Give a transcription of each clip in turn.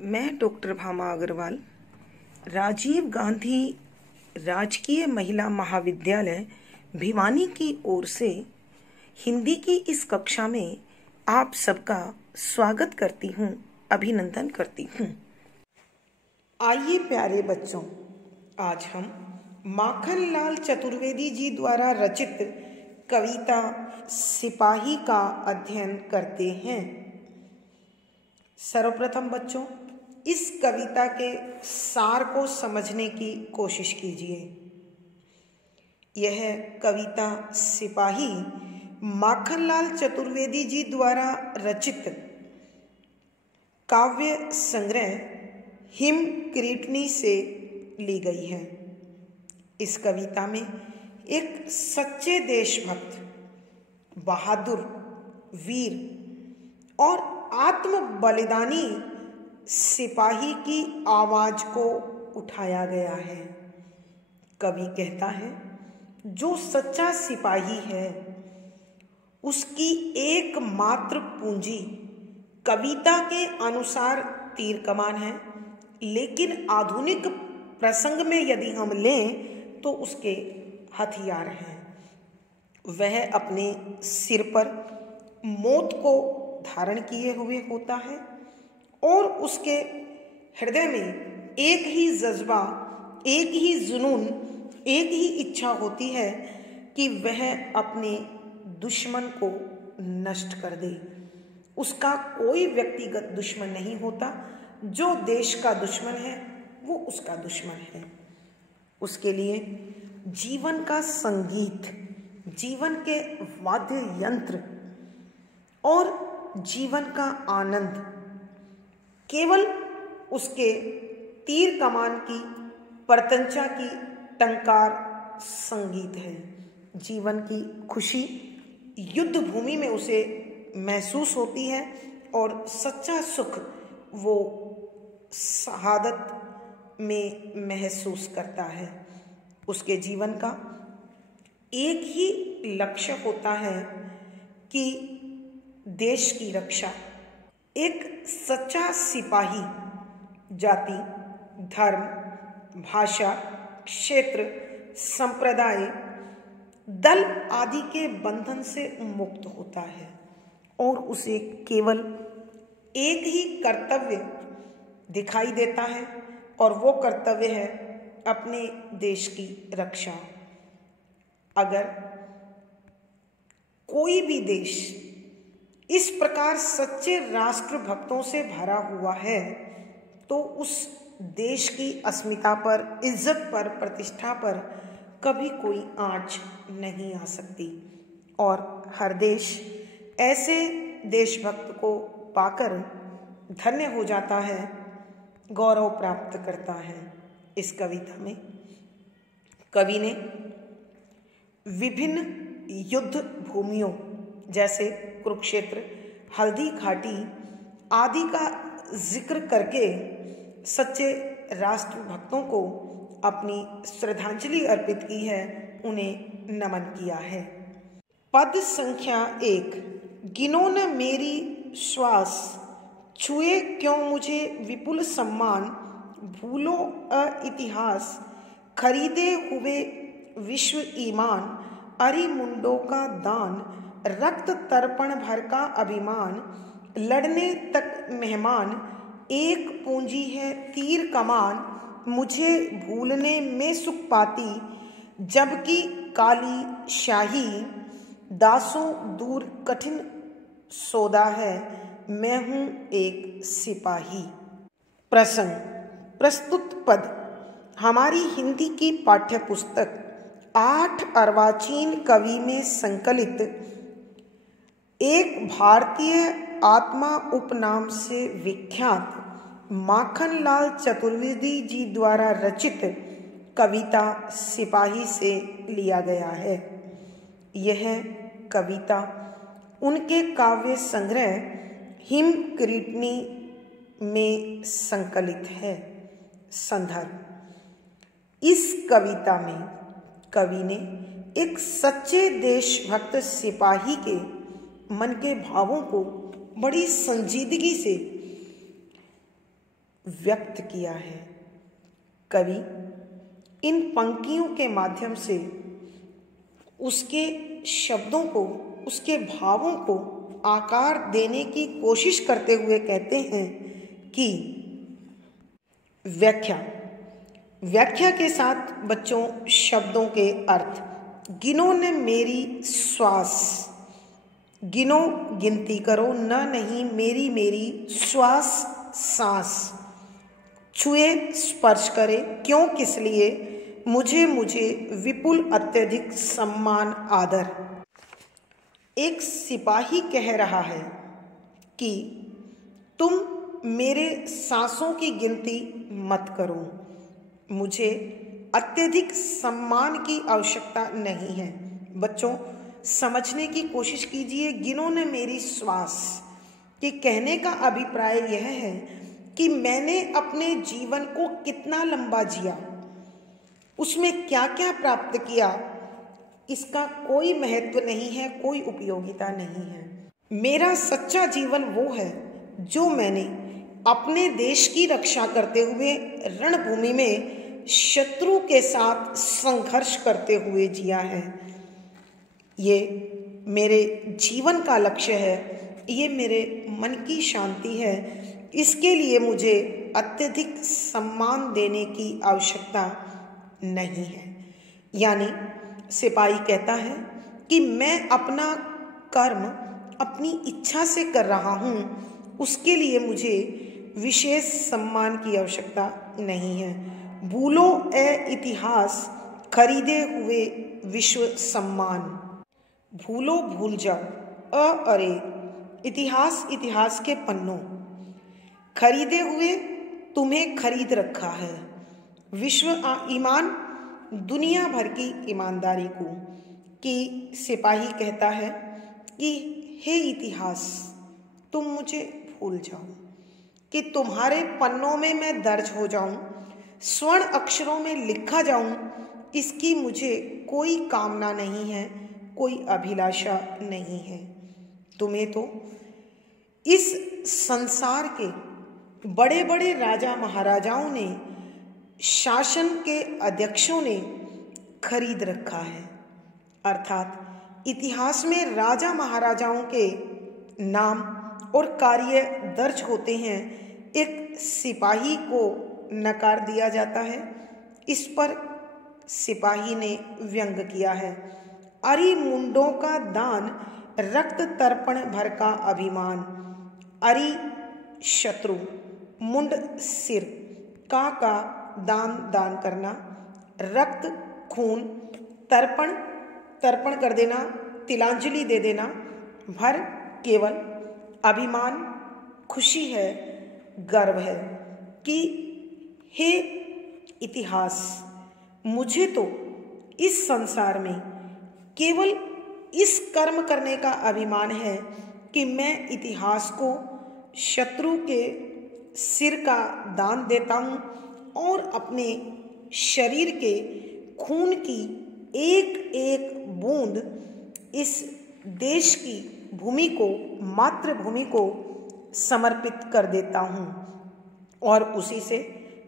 मैं डॉक्टर भामा अग्रवाल राजीव गांधी राजकीय महिला महाविद्यालय भिवानी की ओर से हिंदी की इस कक्षा में आप सबका स्वागत करती हूँ, अभिनंदन करती हूँ। आइए प्यारे बच्चों, आज हम माखनलाल चतुर्वेदी जी द्वारा रचित कविता सिपाही का अध्ययन करते हैं। सर्वप्रथम बच्चों, इस कविता के सार को समझने की कोशिश कीजिए। यह कविता सिपाही माखनलाल चतुर्वेदी जी द्वारा रचित काव्य संग्रह हिम किरीटनी से ली गई है। इस कविता में एक सच्चे देशभक्त, बहादुर, वीर और आत्म बलिदानी सिपाही की आवाज को उठाया गया है। कवि कहता है, जो सच्चा सिपाही है उसकी एकमात्र पूंजी कविता के अनुसार तीर कमान है, लेकिन आधुनिक प्रसंग में यदि हम लें तो उसके हथियार हैं। वह अपने सिर पर मौत को धारण किए हुए होता है और उसके हृदय में एक ही जज्बा, एक ही जुनून, एक ही इच्छा होती है कि वह अपने दुश्मन को नष्ट कर दे। उसका कोई व्यक्तिगत दुश्मन नहीं होता। जो देश का दुश्मन है वो उसका दुश्मन है। उसके लिए जीवन का संगीत, जीवन के वाद्य यंत्र और जीवन का आनंद केवल उसके तीर कमान की प्रत्यंचा की टंकार संगीत है। जीवन की खुशी युद्ध भूमि में उसे महसूस होती है और सच्चा सुख वो शहादत में महसूस करता है। उसके जीवन का एक ही लक्ष्य होता है कि देश की रक्षा। एक सच्चा सिपाही जाति, धर्म, भाषा, क्षेत्र, संप्रदाय, दल आदि के बंधन से मुक्त होता है और उसे केवल एक ही कर्तव्य दिखाई देता है और वो कर्तव्य है अपने देश की रक्षा। अगर कोई भी देश इस प्रकार सच्चे राष्ट्र भक्तों से भरा हुआ है तो उस देश की अस्मिता पर, इज्जत पर, प्रतिष्ठा पर कभी कोई आंच नहीं आ सकती। और हर देश ऐसे देशभक्त को पाकर धन्य हो जाता है, गौरव प्राप्त करता है। इस कविता में कवि ने विभिन्न युद्ध भूमियों जैसे कुरुक्षेत्र, हल्दी घाटी आदि का जिक्र करके सच्चे राष्ट्र भक्तों को अपनी श्रद्धांजलि अर्पित की है, उन्हें नमन किया है। पद संख्या 1। गिनो न मेरी श्वास, छुए क्यों मुझे विपुल सम्मान, भूलो इतिहास, खरीदे हुए विश्व ईमान, अरि मुंडों का दान, रक्त तर्पण भर का अभिमान, लड़ने तक मेहमान, एक पूंजी है तीर कमान, मुझे भूलने में सुख पाती, जबकि काली शाही, दासों दूर कठिन सौदा है, मैं हूँ एक सिपाही। प्रसंग। प्रस्तुत पद हमारी हिंदी की पाठ्य पुस्तक 8 अर्वाचीन कवि में संकलित एक भारतीय आत्मा उपनाम से विख्यात माखनलाल चतुर्वेदी जी द्वारा रचित कविता सिपाही से लिया गया है। यह कविता उनके काव्य संग्रह हिम किरीटनी में संकलित है। संदर्भ। इस कविता में कवि ने एक सच्चे देशभक्त सिपाही के मन के भावों को बड़ी संजीदगी से व्यक्त किया है। कवि इन पंक्तियों के माध्यम से उसके शब्दों को, उसके भावों को आकार देने की कोशिश करते हुए कहते हैं कि व्याख्या के साथ बच्चों शब्दों के अर्थ। गिनो न मेरी श्वास, गिनो गिनती करो, न नहीं मेरी मेरी श्वास सांस। छुए स्पर्श करे क्यों किस लिए, मुझे मुझे विपुल अत्यधिक सम्मान आदर। एक सिपाही कह रहा है कि तुम मेरे सांसों की गिनती मत करो, मुझे अत्यधिक सम्मान की आवश्यकता नहीं है। बच्चों समझने की कोशिश कीजिए। गिनो न मेरी श्वास के कहने का अभिप्राय यह है कि मैंने अपने जीवन को कितना लंबा जिया, उसमें क्या क्या प्राप्त किया, इसका कोई महत्व नहीं है, कोई उपयोगिता नहीं है। मेरा सच्चा जीवन वो है जो मैंने अपने देश की रक्षा करते हुए रणभूमि में शत्रु के साथ संघर्ष करते हुए जिया है। ये मेरे जीवन का लक्ष्य है, ये मेरे मन की शांति है। इसके लिए मुझे अत्यधिक सम्मान देने की आवश्यकता नहीं है। यानी सिपाही कहता है कि मैं अपना कर्म अपनी इच्छा से कर रहा हूँ, उसके लिए मुझे विशेष सम्मान की आवश्यकता नहीं है। भूलो ए इतिहास, खरीदे हुए विश्व सम्मान। भूलो भूल जाओ अरे इतिहास, इतिहास के पन्नों, खरीदे हुए तुम्हें खरीद रखा है विश्व ईमान, दुनिया भर की ईमानदारी को। कि सिपाही कहता है कि हे इतिहास, तुम मुझे भूल जाओ, कि तुम्हारे पन्नों में मैं दर्ज हो जाऊं, स्वर्ण अक्षरों में लिखा जाऊं, इसकी मुझे कोई कामना नहीं है, कोई अभिलाषा नहीं है। तुम्हें तो इस संसार के बड़े बड़े राजा महाराजाओं ने, शासन के अध्यक्षों ने खरीद रखा है। अर्थात इतिहास में राजा महाराजाओं के नाम और कार्य दर्ज होते हैं, एक सिपाही को नकार दिया जाता है। इस पर सिपाही ने व्यंग किया है। अरि मुंडों का दान, रक्त तर्पण भर का अभिमान। अरि शत्रु, मुंड सिर, का दान करना, रक्त खून, तर्पण तर्पण कर देना, तिलांजलि दे देना, भर केवल, अभिमान खुशी है, गर्व है। कि हे इतिहास, मुझे तो इस संसार में केवल इस कर्म करने का अभिमान है कि मैं इतिहास को शत्रु के सिर का दान देता हूँ और अपने शरीर के खून की एक एक बूंद इस देश की भूमि को, मातृभूमि को समर्पित कर देता हूँ, और उसी से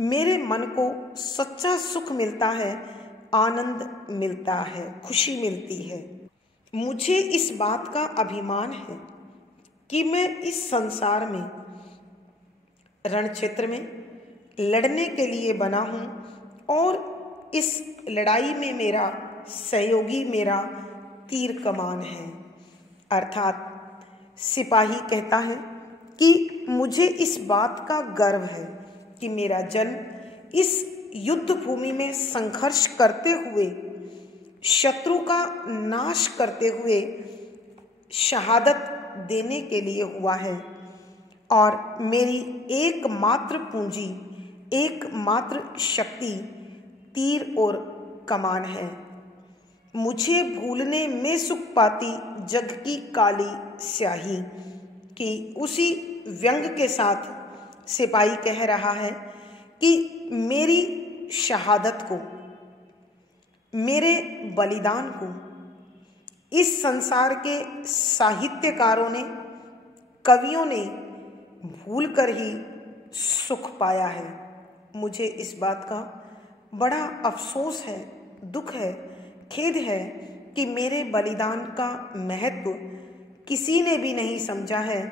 मेरे मन को सच्चा सुख मिलता है, आनंद मिलता है, खुशी मिलती है। मुझे इस बात का अभिमान है कि मैं इस संसार में, रण क्षेत्र में लड़ने के लिए बना हूँ, और इस लड़ाई में मेरा सहयोगी मेरा तीर कमान है। अर्थात सिपाही कहता है कि मुझे इस बात का गर्व है कि मेरा जन्म इस युद्ध भूमि में संघर्ष करते हुए, शत्रु का नाश करते हुए शहादत देने के लिए हुआ है, और मेरी एकमात्र पूंजी, एकमात्र शक्ति तीर और कमान है। मुझे भूलने में सुख पाती जग की काली स्याही। कि उसी व्यंग के साथ सिपाही कह रहा है कि मेरी शहादत को, मेरे बलिदान को इस संसार के साहित्यकारों ने, कवियों ने भूल कर ही सुख पाया है। मुझे इस बात का बड़ा अफसोस है, दुख है, खेद है कि मेरे बलिदान का महत्व किसी ने भी नहीं समझा है,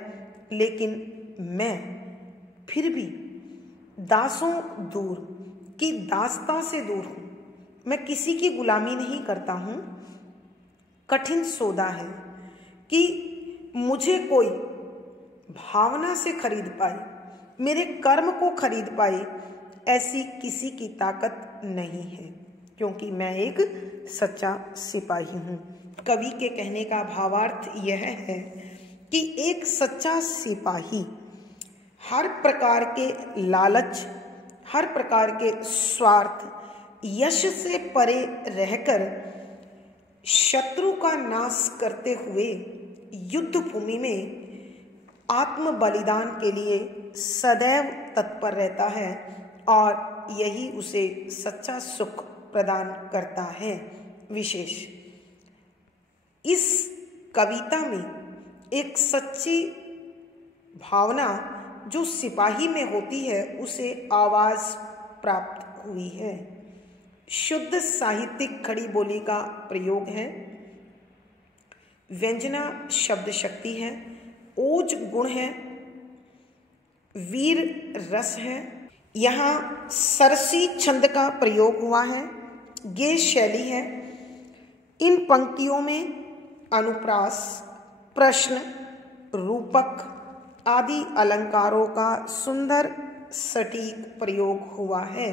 लेकिन मैं फिर भी दासों दूर की दास्तां से दूर हूँ। मैं किसी की गुलामी नहीं करता हूँ। कठिन सौदा है कि मुझे कोई भावना से खरीद पाए, मेरे कर्म को खरीद पाए, ऐसी किसी की ताकत नहीं है, क्योंकि मैं एक सच्चा सिपाही हूँ। कवि के कहने का भावार्थ यह है कि एक सच्चा सिपाही हर प्रकार के लालच, हर प्रकार के स्वार्थ, यश से परे रहकर शत्रु का नाश करते हुए युद्ध भूमि में आत्म बलिदान के लिए सदैव तत्पर रहता है, और यही उसे सच्चा सुख प्रदान करता है। विशेष इस कविता में एक सच्ची भावना जो सिपाही में होती है उसे आवाज प्राप्त हुई है। शुद्ध साहित्यिक खड़ी बोली का प्रयोग है, व्यंजना शब्द शक्ति है, ओज गुण है, वीर रस है। यहाँ सरसी छंद का प्रयोग हुआ है, गे शैली है। इन पंक्तियों में अनुप्रास, प्रश्न, रूपक आदि अलंकारों का सुंदर सटीक प्रयोग हुआ है।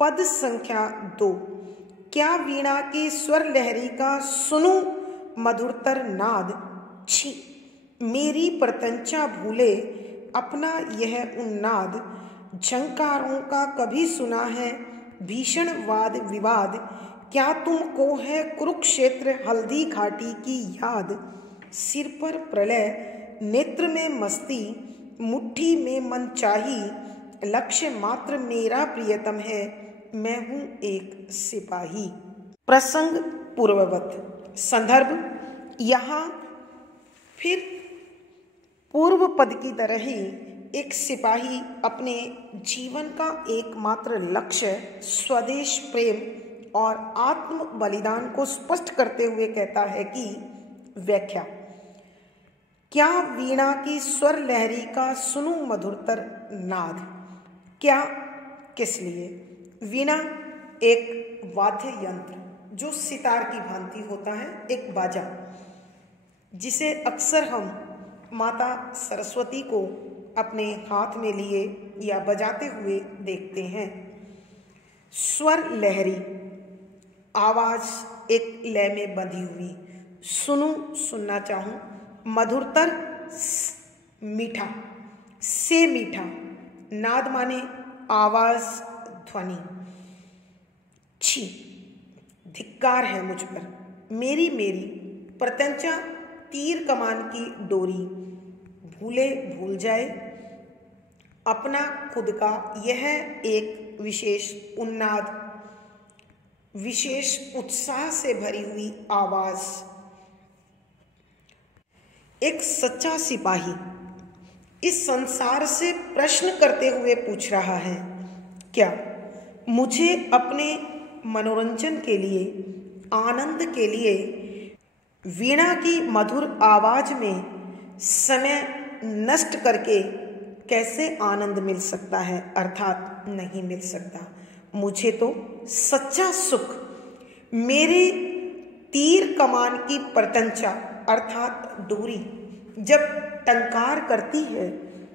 पद संख्या 2, क्या वीणा की स्वर लहरी का सुनूं मधुरतर नाद, छी मेरी प्रतंचा भूले अपना यह उन्नाद, झंकारों का कभी सुना है भीषण वाद विवाद, क्या तुमको है कुरुक्षेत्र हल्दी घाटी की याद, सिर पर प्रलय नेत्र में मस्ती, मुट्ठी में मन चाही, लक्ष्य मात्र मेरा प्रियतम है, मैं हूँ एक सिपाही। प्रसंग पूर्ववत। संदर्भ यहाँ फिर पूर्व पद की तरह ही एक सिपाही अपने जीवन का एकमात्र लक्ष्य स्वदेश प्रेम और आत्म बलिदान को स्पष्ट करते हुए कहता है कि व्याख्या, क्या वीणा की स्वर लहरी का सुनूं मधुरतर नाद। क्या, किस लिए? वीणा एक वाद्य यंत्र जो सितार की भांति होता है, एक बाजा, जिसे अक्सर हम माता सरस्वती को अपने हाथ में लिए या बजाते हुए देखते हैं। स्वर लहरी, आवाज एक लय में बंधी हुई, सुनूं सुनना चाहूं, मधुरतर मीठा, से मीठा, नाद माने आवाज, ध्वनि। छी धिक्कार है मुझ पर, मेरी प्रत्यंचा तीर कमान की डोरी, भूले भूल जाए अपना खुद का यह एक विशेष उन्नाद, विशेष उत्साह से भरी हुई आवाज। एक सच्चा सिपाही इस संसार से प्रश्न करते हुए पूछ रहा है, क्या मुझे अपने मनोरंजन के लिए, आनंद के लिए वीणा की मधुर आवाज में समय नष्ट करके कैसे आनंद मिल सकता है? अर्थात नहीं मिल सकता। मुझे तो सच्चा सुख मेरे तीर कमान की प्रत्यंचा अर्थात डोरी जब टंकार करती है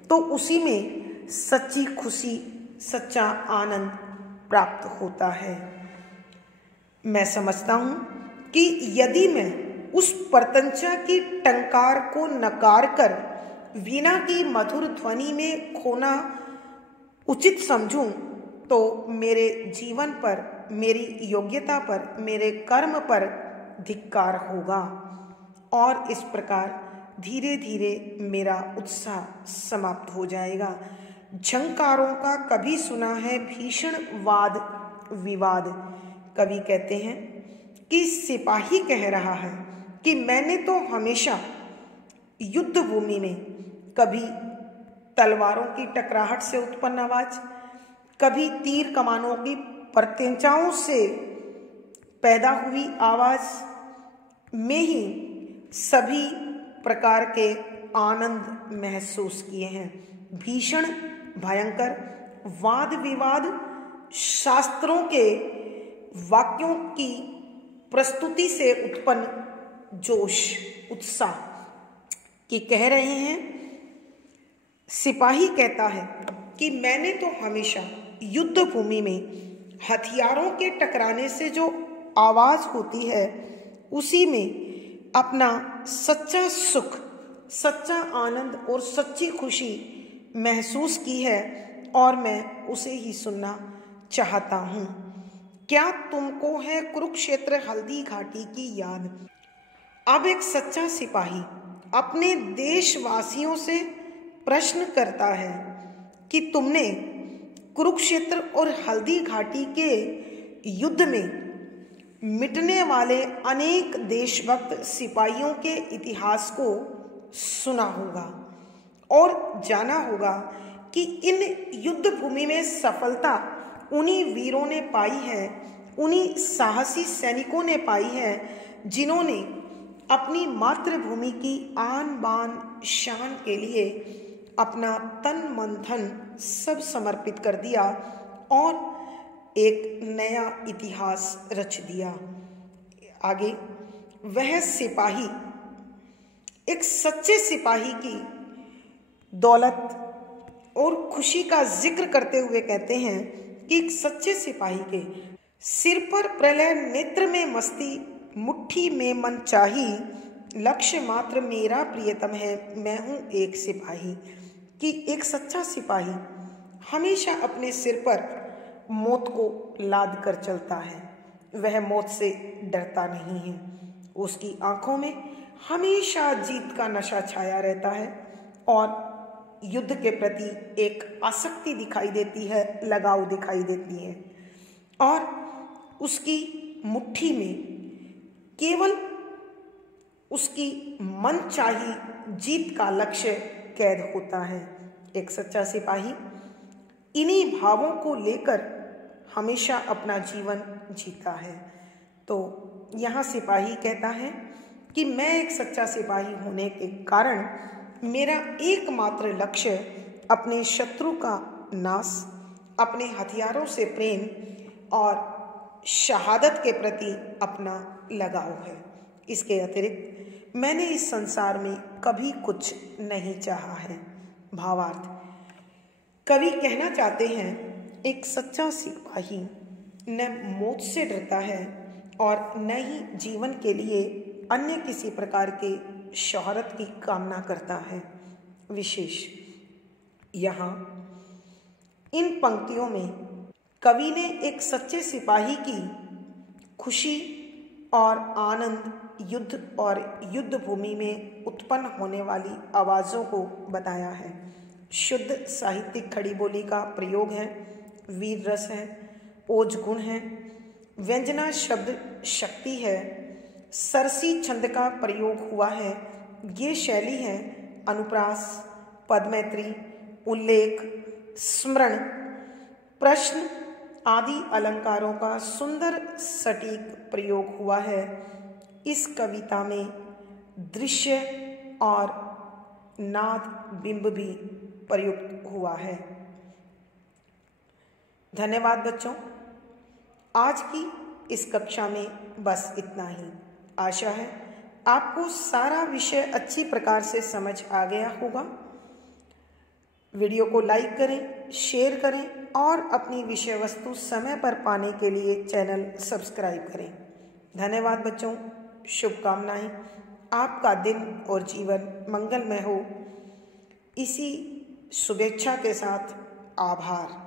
तो उसी में सच्ची खुशी, सच्चा आनंद प्राप्त होता है। मैं समझता हूँ कि यदि मैं उस प्रत्यंचा की टंकार को नकार कर वीणा की मधुर ध्वनि में खोना उचित समझूं तो मेरे जीवन पर, मेरी योग्यता पर, मेरे कर्म पर धिक्कार होगा और इस प्रकार धीरे धीरे मेरा उत्साह समाप्त हो जाएगा। झंकारों का कभी सुना है भीषण वाद विवाद। कवि कहते हैं कि सिपाही कह रहा है कि मैंने तो हमेशा युद्ध भूमि में कभी तलवारों की टकराहट से उत्पन्न आवाज, कभी तीर कमानों की प्रत्यंचाओं से पैदा हुई आवाज में ही सभी प्रकार के आनंद महसूस किए हैं। भीषण भयंकर वाद विवाद, शास्त्रों के वाक्यों की प्रस्तुति से उत्पन्न जोश उत्साह कि कह रहे हैं। सिपाही कहता है कि मैंने तो हमेशा युद्ध भूमि में हथियारों के टकराने से जो आवाज होती है उसी में अपना सच्चा सुख, सच्चा आनंद और सच्ची खुशी महसूस की है और मैं उसे ही सुनना चाहता हूँ। क्या तुमको है कुरुक्षेत्र हल्दी घाटी की याद? अब एक सच्चा सिपाही अपने देशवासियों से प्रश्न करता है कि तुमने कुरुक्षेत्र और हल्दी घाटी के युद्ध में मिटने वाले अनेक देशभक्त सिपाहियों के इतिहास को सुना होगा और जाना होगा कि इन युद्ध भूमि में सफलता उन्हीं वीरों ने पाई है, उन्हीं साहसी सैनिकों ने पाई है जिन्होंने अपनी मातृभूमि की आन बान शान के लिए अपना तन मन धन सब समर्पित कर दिया और एक नया इतिहास रच दिया। आगे वह सिपाही एक सच्चे सिपाही की दौलत और खुशी का जिक्र करते हुए कहते हैं कि एक सच्चे सिपाही के सिर पर प्रलय, नेत्र में मस्ती, मुट्ठी में मन चाही, लक्ष्य मात्र मेरा प्रियतम है, मैं हूं एक सिपाही। कि एक सच्चा सिपाही हमेशा अपने सिर पर मौत को लाद कर चलता है। वह मौत से डरता नहीं है। उसकी आंखों में हमेशा जीत का नशा छाया रहता है और युद्ध के प्रति एक आसक्ति दिखाई देती है, लगाव दिखाई देती है और उसकी मुट्ठी में केवल उसकी मनचाही जीत का लक्ष्य कैद होता है। एक सच्चा सिपाही इन्हीं भावों को लेकर हमेशा अपना जीवन जीता है। तो यहाँ सिपाही कहता है कि मैं एक सच्चा सिपाही होने के कारण मेरा एकमात्र लक्ष्य अपने शत्रु का नाश, अपने हथियारों से प्रेम और शहादत के प्रति अपना लगाव है। इसके अतिरिक्त मैंने इस संसार में कभी कुछ नहीं चाहा है। भावार्थ, कवि कहना चाहते हैं एक सच्चा सिपाही न मौत से डरता है और न ही जीवन के लिए अन्य किसी प्रकार के शोहरत की कामना करता है। विशेष यहाँ इन पंक्तियों में कवि ने एक सच्चे सिपाही की खुशी और आनंद, युद्ध और युद्ध भूमि में उत्पन्न होने वाली आवाज़ों को बताया है। शुद्ध साहित्यिक खड़ी बोली का प्रयोग है, वीर रस है, ओज गुण है, व्यंजना शब्द शक्ति है, सरसी छंद का प्रयोग हुआ है। ये शैली है अनुप्रास, पदमैत्री, उल्लेख, स्मरण, प्रश्न आदि अलंकारों का सुंदर सटीक प्रयोग हुआ है। इस कविता में दृश्य और नाद बिंब भी प्रयुक्त हुआ है। धन्यवाद बच्चों। आज की इस कक्षा में बस इतना ही। आशा है आपको सारा विषय अच्छी प्रकार से समझ आ गया होगा। वीडियो को लाइक करें, शेयर करें और अपनी विषय वस्तु समय पर पाने के लिए चैनल सब्सक्राइब करें। धन्यवाद बच्चों। शुभकामनाएं। आपका दिन और जीवन मंगलमय हो। इसी शुभेच्छा के साथ आभार।